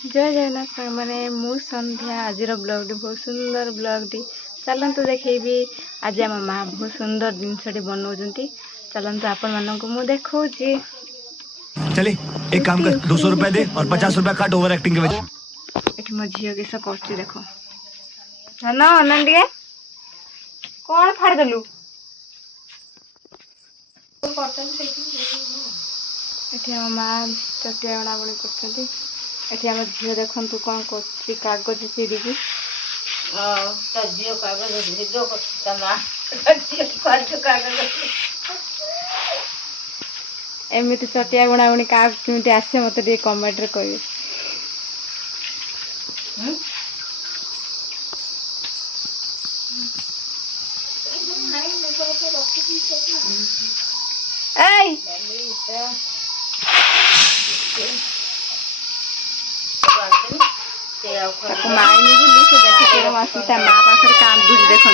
जय जगन्नाथ मैंने मु संध्या आज ब्लॉग बहुत सुंदर ब्लॉग चलतु देखी आज आम माँ बहुत सुंदर जिनस बनाऊँ चलतु आपण मानक मु देखा चले एक काम कर 200 रुपए दे और 50 रुपए काट ओवर एक्टिंग के वजह। ये मो झील किस कर देख धन अनन टे कौन फाड़देलु ये आम माँ चटिया बणाबुणी कर आम झील देखु कौन कर कागज चिरिकी एमती चटिया बुणाबुणी क्या केमी आसे मत कमेंट कहे माइनी बुली से देखे मासी माँ पाखे कांदू देखते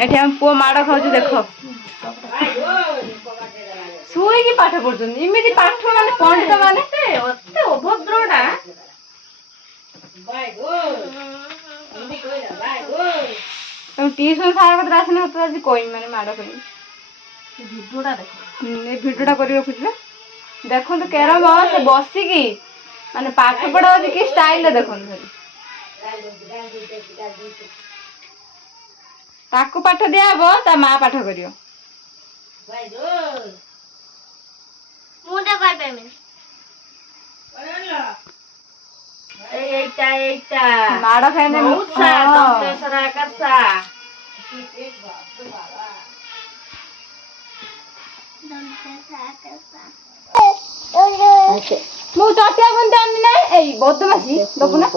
ये पुओ माड़ खाऊ देख शुई पाठ पढ़ुं पाठ मान पंडित मान अभद्रटा ट्यूशन सार कत आसने आज कही मैंने माड़ कही भिडियोटा कर रखुचे देखो कैरम से बसिकी माने पाठ पढ़ा कि स्टाइल देखो ताकू पाठ दिहब ता माँ पाठ कर माड़ खाने मु चटिया बुनते आनी ना ए बदमाशी दबु ना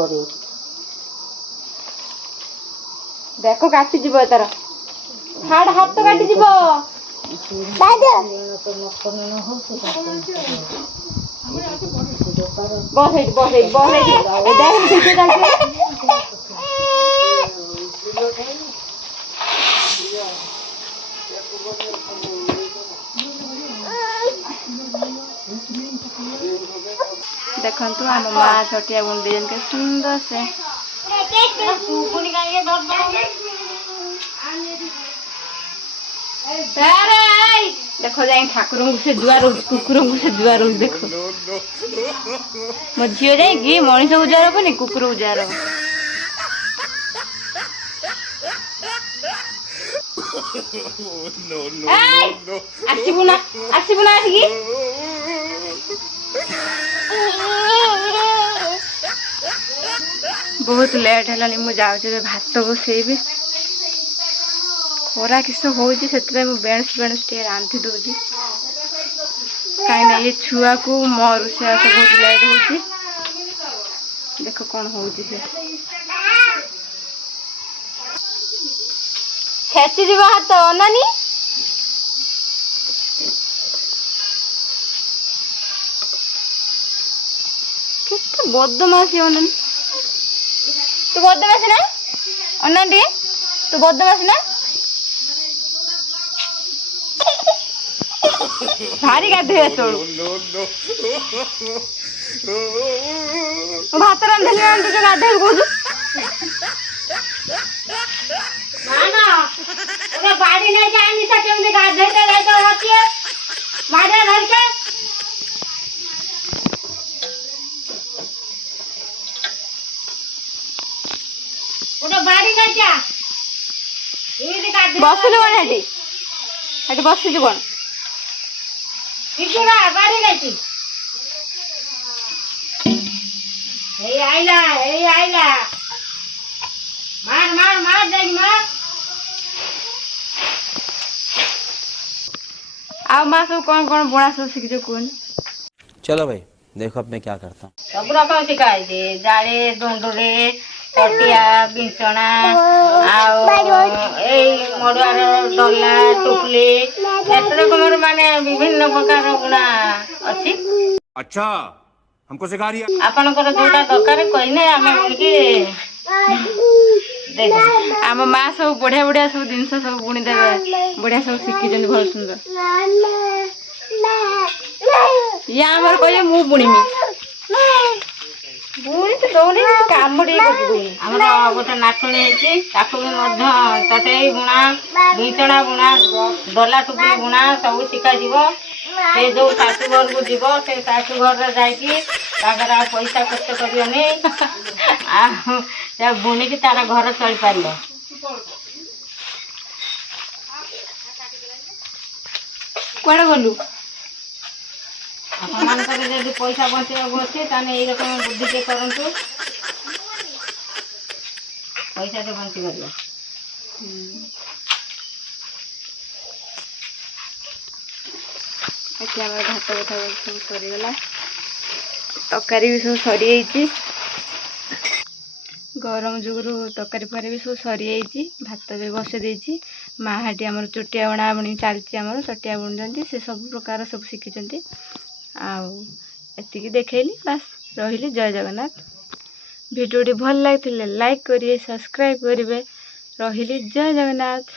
देखो काटी जीव तार हाड़ हाथ तो काटी जीव देखु आम माँ छटिया बुन दे के सुंदर से देखो जाए ठाकुर से जुआर कुकुर को से जुआर देखो मो झील जाइए मनीष को जुआर हबनी कुकुर को जुआर हम आसबुना आसबुना आसिकी बहुत लेट है मुझे जाऊँ भात बसैबी खरा किस हो बेणस बेणस टे रांधि दूसरी कहीं ये छुआ को मो रोषे बहुत लेट हो देख कौन हो छेची जीव हाथ अनानी केते बदमाशी अनानी तू बदमाशी ना अनानी तू बदमाशी ना भारी गाधे भात रांधली तुझे गाधे कौन बाड़ी नहीं जानी सकते गाधे बाड़ा घर के बाड़ी नहीं जा बसलु कौन हेटी बसलु कौन बाड़ी नहीं आइला मार मार मार जाएगी मार आ माँ सब कौन बड़ा सब सीख जो कौन चलो भाई देखो अब मैं क्या करता हूँ सब रकम शिखाई दे जाड़े डोंडरे चटिया बिंचना मड़ुआर डला टुकली एत रकम माने विभिन्न प्रकार गुणा अच्छी। अच्छा हमको सिखा रही है। ଆପଣଙ୍କର ଯୋଉଟା ଦରକାର କହିଲେ ଆମେ ବୁଣିକି ଦେଇଦେବୁ। ଆମ ମା ସବୁ ବଢିଆ ବଢିଆ ସବୁ ଜିନିଷ ସବୁ ବୁଣି ଦେବେ, ବଢିଆ ସବୁ ଶିଖିଛନ୍ତି, ଭଲ ସୁନ୍ଦର। ଇଏ ଆମର କହିବେ ମୁଁ ବୁଣିମି, ବୁଣି ତ ଦଉନି, କାମ ଟିକେ କରୁଛି। ଆମର ଗୋଟେ ନାତୁଣୀ ହେଇଛି, ତାକୁ ବି ମଧ୍ୟ ଚଟେଇ ବୁଣା, ବିଞ୍ଚଣା ବୁଣା, ଡଲା ଟୁପି ବୁଣା ସବୁ ଶିଖାଯିବ। ସେ ଯୋଉ ଶାଶୁ ଘରକୁ ଯିବ, ସେ ଶାଶୁ ଘରରେ ଯାଇକି ତାଙ୍କର ଆଉ ପଇସା ଖର୍ଚ୍ଚ କରିବନି, ଆଉ ବୁଣିକି ତାର ଘର ଚଳିପାରିବ। କୁଆଡେ ଗଲୁ? ଆପଣମାନଙ୍କର ଯଦି ପଇସା ବଞ୍ଚିବାକୁ ଅଛି ତାହେଲେ ଏଇରକମ ବୁଦ୍ଧିଟେ କରନ୍ତୁ, ପଇସାଟେ ବଞ୍ଚି ପାରିବ। ଏଠି ଆମର ଭାତ କଥା ସବୁ ସରିଗଲା, ତରକାରୀ ବି ସବୁ ସରିଯାଇଛି। ଗରମ ଯୋଗୁରୁ ତରକାରୀ ଫରକାରୀ ବି ସବୁ ସରିଯାଇଛି, ଭାତ ବି ବସେଇ ଦେଇଛି। ମା ହାଟି ଆମର ଚୁଟିଆ ବୁଣା ବୁଣି ଚାଲିଛି, ଆମର ଚଟିଆ ବୁଣୁଛନ୍ତି, ସେ ସବୁ ପ୍ରକାର ସବୁ ଶିଖିଛନ୍ତି। ଆଉ ଏତିକି ଦେଖେଇଲି, ବାସ୍ ରହିଲି। ଜୟ ଜଗନ୍ନାଥ। ଭିଡ଼ିଓଟି ଭଲ ଲାଗିଥିଲେ ଲାଇକ୍ କରିବେ, ସବସ୍କ୍ରାଇବ୍ କରିବେ। ରହିଲି, ଜୟ ଜଗନ୍ନାଥ।